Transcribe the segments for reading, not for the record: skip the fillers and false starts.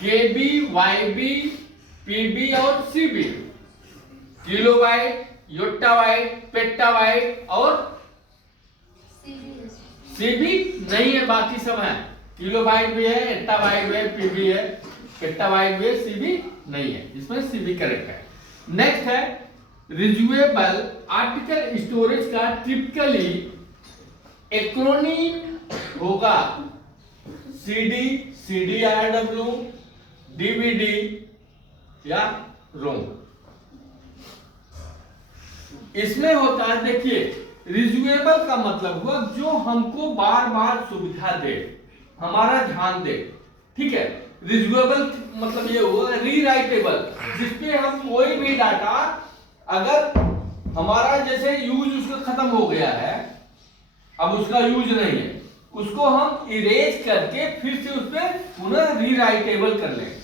KB, YB, PB और CB। Kilobyte, योट्टाबाइट, पेट्टाबाइट और CB नहीं है, बाकी सब है। किलोबाइट भी है, एट्टाबाइट भी है, PB है, पेट्टाबाइट भी है, CB नहीं है। इसमें CB करेक्ट है। नेक्स्ट है रिज्यूएबल आर्टिकल स्टोरेज का टिपिकली एक्रोनीम होगा CD, CDRW, DVD या ROM। इसमें होता है, देखिए रिज्यूएबल का मतलब हुआ जो हमको बार बार सुविधा दे, हमारा ध्यान दे, ठीक है। रिज्यूएबल मतलब ये हुआ रीराइटेबल, जिसपे हम कोई भी डाटा अगर हमारा जैसे यूज उसका खत्म हो गया है, अब उसका यूज नहीं है, उसको हम इरेज करके फिर से उस पर पुनः रीराइटेबल कर लें।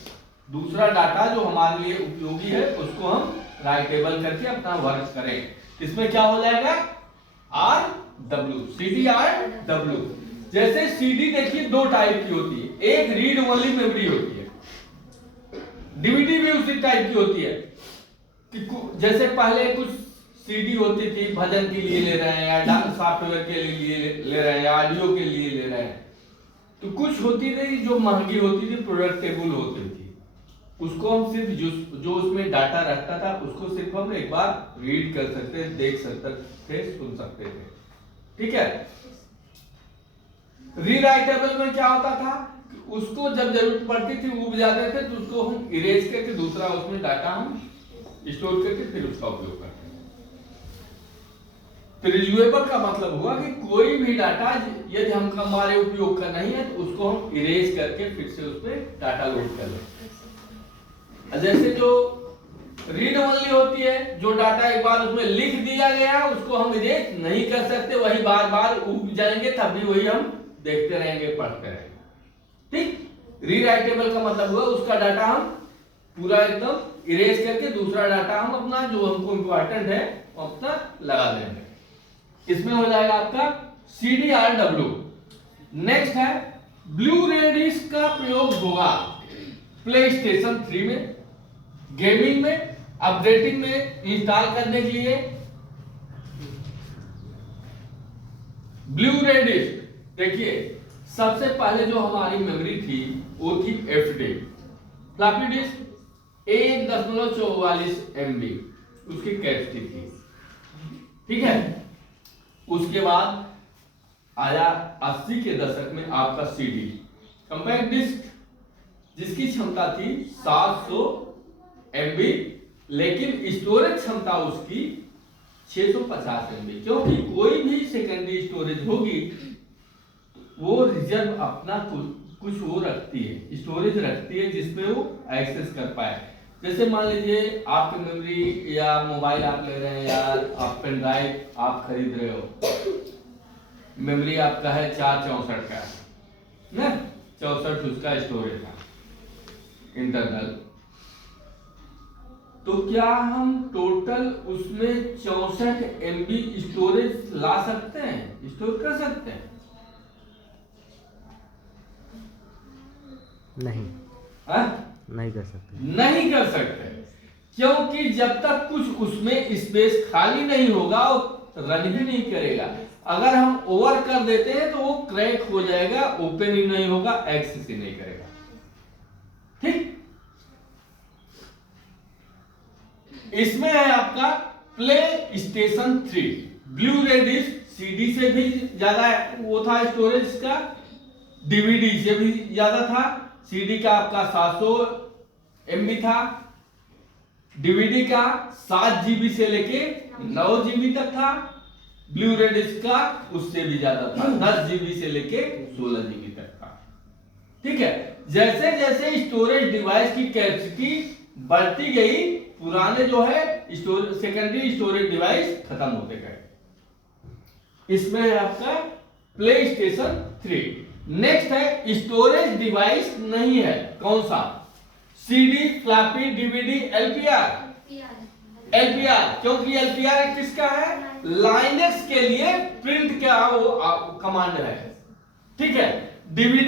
दूसरा डाटा जो हमारे लिए उपयोगी है उसको हम राइटेबल करके अपना वर्क करें। इसमें क्या हो जाएगा, RW, CDRW। जैसे CD देखिए दो टाइप की होती है, एक रीड ओनली मेमोरी होती है, DVD भी उसी टाइप की होती है कि जैसे पहले कुछ CD होती थी भजन के लिए ले रहे हैं या डांस सॉफ्टवेयर के लिए ले रहे हैं या ऑडियो के लिए ले रहे हैं, तो कुछ होती थी जो महंगी होती थी, प्रोडक्टेबल होती थी, उसको हम सिर्फ जो उसमें डाटा रखता था उसको सिर्फ हम एक बार रीड कर सकते, देख सकते थे, सुन सकते थे, ठीक है। रीराइटेबल में क्या होता था, उसको जब जरूरत पड़ती थी उब जाते थे, तो उसको हम इरेज करके दूसरा उसमें डाटा हम स्टोर करके फिर उसका उपयोग करते हैं। तो रिज्यूएबल का मतलब हुआ कि कोई भी डाटा यदि हम हमारे उपयोग का नहीं है तो उसको हम इरेज करके फिर से उस पर डाटा लोड कर लें। जैसे जो रीड ओनली होती है, जो डाटा एक बार उसमें लिख दिया गया उसको हम इरेज नहीं कर सकते, वही बार बार उब जाएंगे तब भी वही हम देखते रहेंगे, पढ़ते रहेंगे, ठीक। रीराइटेबल का मतलब हुआ उसका डाटा हम पूरा एकदम इरेज करके दूसरा डाटा हम अपना जो हमको इंपॉर्टेंट है वो अपना लगा देंगे। इसमें हो जाएगा आपका CDRW। नेक्स्ट है ब्लू रे डिस्क का प्रयोग होगा प्ले स्टेशन 3 में, गेमिंग में, अपडेटिंग में इंस्टॉल करने के लिए। ब्लू रे डिस्क देखिए सबसे पहले जो हमारी मेमोरी थी वो थी FD, फ्लॉपी डिस्क 1.44 MB उसकी कैपेसिटी थी, ठीक है। उसके बाद आया 80 के दशक में आपका CD कंपैक्ट डिस्क, जिसकी क्षमता थी 700 MB, लेकिन स्टोरेज क्षमता उसकी 650 MB, क्योंकि कोई भी सेकेंडरी स्टोरेज होगी वो रिजर्व अपना कुछ वो रखती है, स्टोरेज रखती है जिसमें वो एक्सेस कर पाए। जैसे मान लीजिए आपकी मेमोरी या मोबाइल आप ले रहे हैं या आप पेन ड्राइव आप खरीद रहे हो, मेमोरी आपका है 464 का ना, 64 उसका स्टोरेज है इंटरनल, तो क्या हम टोटल उसमें 64 MB स्टोरेज ला सकते हैं, स्टोर कर सकते हैं? नहीं है? नहीं कर सकते, नहीं कर सकते, क्योंकि जब तक कुछ उसमें स्पेस खाली नहीं होगा वो रन ही नहीं करेगा। अगर हम ओवर कर देते हैं तो वो क्रैक हो जाएगा, ओपन ही नहीं होगा, एक्सेस ही नहीं करेगा, ठीक। इसमें है आपका प्ले स्टेशन 3 ब्लू रे डिस्क, CD से भी ज्यादा वो था स्टोरेज का, DVD से भी ज्यादा था। CD का आपका 700 MB था, DVD का 7 GB से लेके 9 GB तक था, ब्लू रे डिस्क का उससे भी ज्यादा था, 10 GB से लेके 16 GB तक था, ठीक है। जैसे जैसे स्टोरेज डिवाइस की कैपेसिटी बढ़ती गई, पुराने जो है सेकेंडरी स्टोरेज डिवाइस खत्म होते गए। इसमें है आपका प्ले स्टेशन 3। नेक्स्ट है स्टोरेज डिवाइस नहीं है, कौन सा? CD, फ्लॉपी, DVD, LPR, क्योंकि LPR किसका है? लाइनेक्स के लिए प्रिंट का वो कमांड है, ठीक है। DVD